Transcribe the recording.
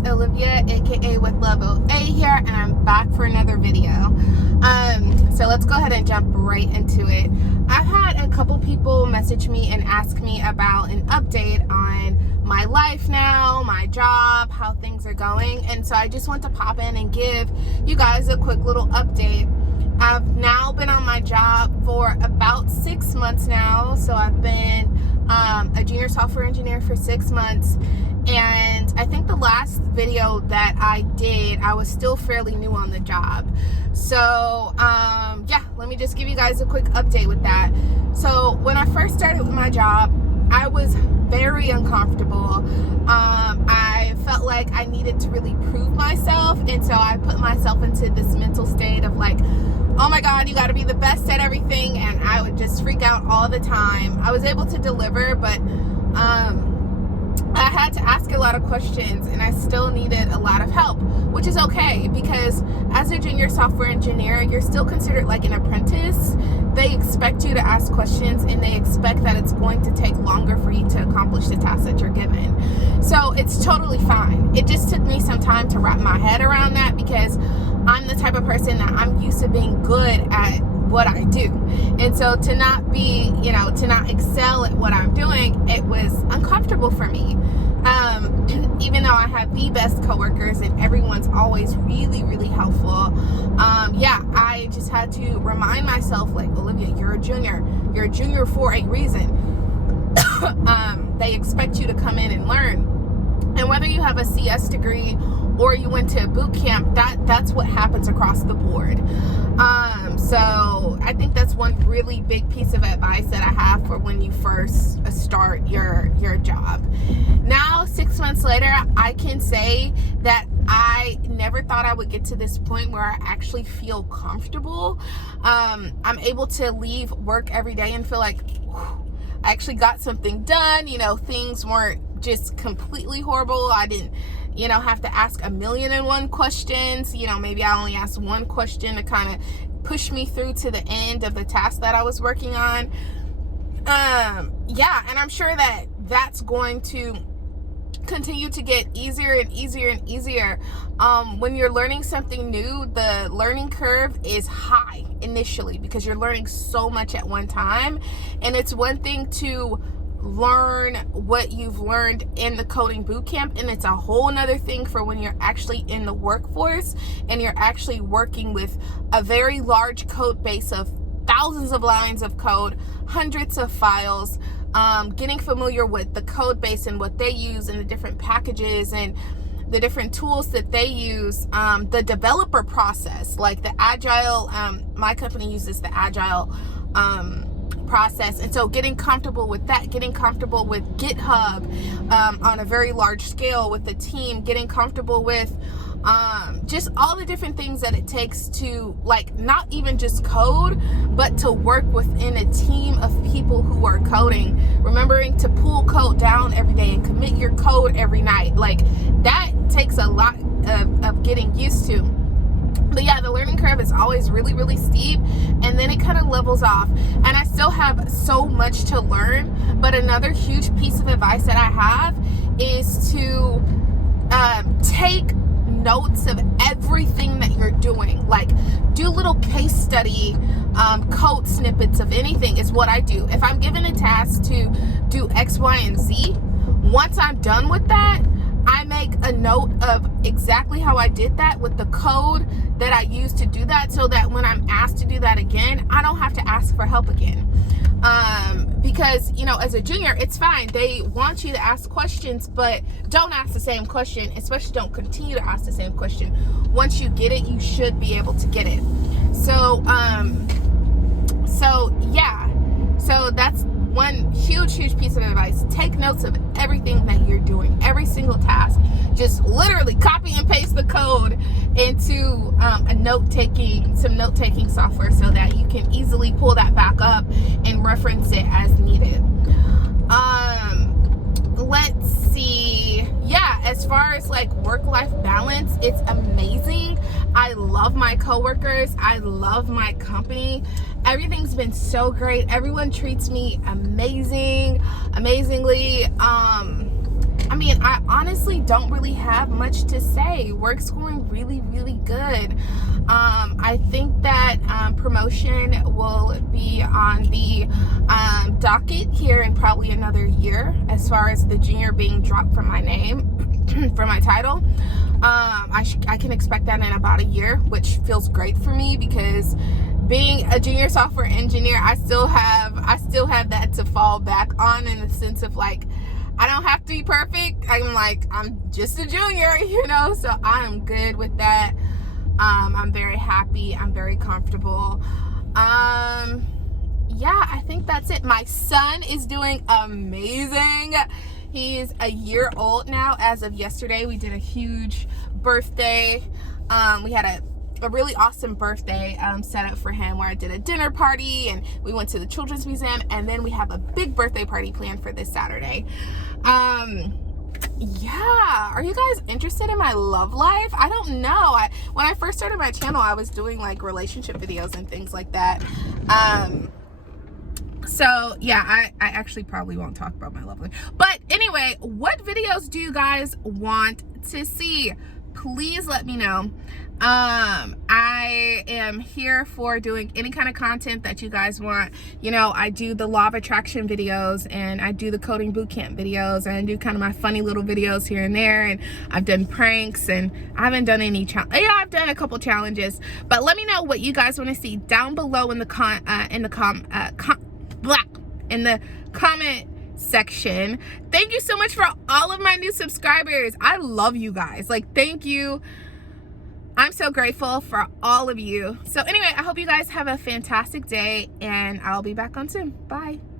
Olivia, aka With Love OA here, and I'm back for another video. So let's go ahead and jump right into it. I've had a couple people message me and ask me about an update on my life now, my job, how things are going, and so I just want to pop in and give you guys a quick little update. I've now been on my job for about 6 months now, so I've been a junior software engineer for 6 months, and I think the last video that I did, I was still fairly new on the job. So yeah, let me just give you guys a quick update with that. So when I first started with my job, I was very uncomfortable. I felt like I needed to really prove myself, and so I put myself into this mental state of like, oh my God, you got to be the best at everything, and I would just freak out all the time. I was able to deliver, but I had to ask a lot of questions, and I still needed a lot of help, which is okay, because as a junior software engineer, you're still considered like an apprentice. They expect you to ask questions, and they expect that it's going to take longer for you to accomplish the task that you're given. So it's totally fine. It just took me some time to wrap my head around that, because I'm the type of person that I'm used to being good at what I do. And so to not be, to not excel at what I'm doing, it was uncomfortable for me. Even though I have the best coworkers and everyone's always really, really helpful. Yeah, I just had to remind myself, like, Olivia, you're a junior for a reason. They expect you to come in and learn. And whether you have a CS degree or you went to a boot camp, that's what happens across the board. So I think that's one really big piece of advice that I have for when you first start your job. Now, 6 months later, I can say that I never thought I would get to this point where I actually feel comfortable. I'm able to leave work every day and feel like, I actually got something done. Things weren't just completely horrible. I didn't, have to ask 1,000,001 questions. Maybe I only asked one question to kind of push me through to the end of the task that I was working on. Yeah, and I'm sure that that's going to continue to get easier and easier and easier. When you're learning something new, the learning curve is high initially because you're learning so much at one time. And it's one thing to learn what you've learned in the coding bootcamp, and it's a whole nother thing for when you're actually in the workforce and you're actually working with a very large code base of thousands of lines of code, hundreds of files, getting familiar with the code base and what they use and the different packages and the different tools that they use, the developer process, like the agile, my company uses the agile process, and so getting comfortable with that, getting comfortable with GitHub on a very large scale with the team, getting comfortable with just all the different things that it takes to, like, not even just code, but to work within a team of people who are coding, remembering to pull code down every day and commit your code every night. Like, that takes a lot of getting used to. But yeah, the learning curve is always really, really steep, and then it kind of levels off. And I still have so much to learn, but another huge piece of advice that I have is to take notes of everything that you're doing. Like, do little case study code snippets of anything is what I do. If I'm given a task to do X, Y, and Z, once I'm done with that, I make a note of exactly how I did that with the code that I used to do that, so that when I'm asked to do that again, I don't have to ask for help again. Because, as a junior, it's fine. They want you to ask questions, but don't ask the same question, especially don't continue to ask the same question. Once you get it, you should be able to get it. So yeah. So that's one huge piece of advice. Take notes of everything that you're doing, every single task. Just literally copy and paste the code into some note-taking software so that you can easily pull that back up and reference it as needed. Let's see. Yeah, as far as like work-life balance, it's amazing. I love my coworkers. I love my company. Everything's been so great. Everyone treats me amazingly. mean, I honestly don't really have much to say. Work's going really, really good. I think that promotion will be on the docket here in probably another year, as far as the junior being dropped from my name, for my title. I can expect that in about a year, which feels great for me, because being a junior software engineer, I still have that to fall back on, in the sense of like, I don't have to be perfect. I'm just a junior, you know, so I am good with that. I'm very happy. I'm very comfortable. Yeah, I think that's it. My son is doing amazing. He's a year old now as of yesterday. We did a huge birthday. We had a really awesome birthday set up for him, where I did a dinner party and we went to the Children's Museum, and then we have a big birthday party planned for this Saturday. Yeah, are you guys interested in my love life? I don't know. When I first started my channel, I was doing like relationship videos and things like that. So yeah, I actually probably won't talk about my love life. But anyway, what videos do you guys want to see? Please let me know. I am here for doing any kind of content that you guys want. You know, I do the law of attraction videos, and I do the coding bootcamp videos, and I do kind of my funny little videos here and there, and I've done pranks, and I haven't done any I've done a couple challenges. But let me know what you guys want to see down below in the comment section. Thank you so much for all of my new subscribers. I love you guys. Like, thank you. I'm so grateful for all of you. So anyway, I hope you guys have a fantastic day, and I'll be back on soon. Bye.